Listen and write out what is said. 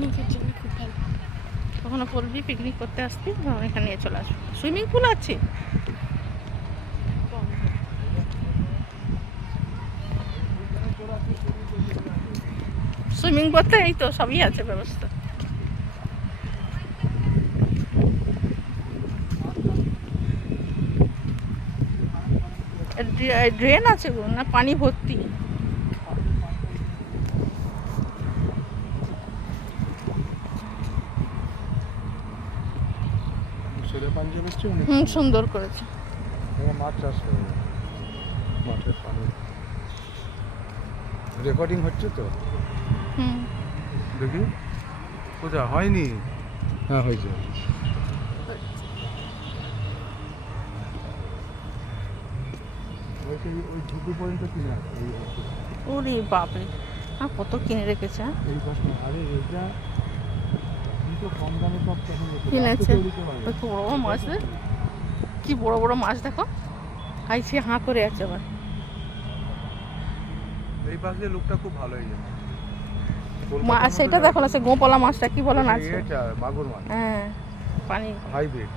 পিকনিকের জন্য খুব ভালো। কখনো বলবি পিকনিক করতে আসবি, এখানে নিয়ে চলে আসবো। সুইমিং পুল আছে, সুইমিং করতে এই তো সবই আছে ব্যবস্থা। ড্রেন আছে গো, না পানি ভর্তি? সুন্দর করেছে। মাছ চাষ করে মাঠের পানি রেকর্ডিং হচ্ছে তো। দেখি কোথায় হয়নি? হ্যাঁ হয়েছে। ওই ঝুঁকি পর্যন্ত কিনে আছে। ওরে বাপরে, কত কিনে রেখেছে। এই প্রশ্ন আরে এটা কিন্তু কম দামে সব কিনেছে। কি বড় বড় মাছ, কি বড় বড় মাছ দেখো। খাইছে হাঁ করে আছে আবার। এই পাশে লোকটা খুব ভালো হয়ে যায়। সেটা দেখো না, সে গোপলা মাছটা কি বলো না, মাগুর মাছ। হ্যাঁ পানি হাইব্রিড।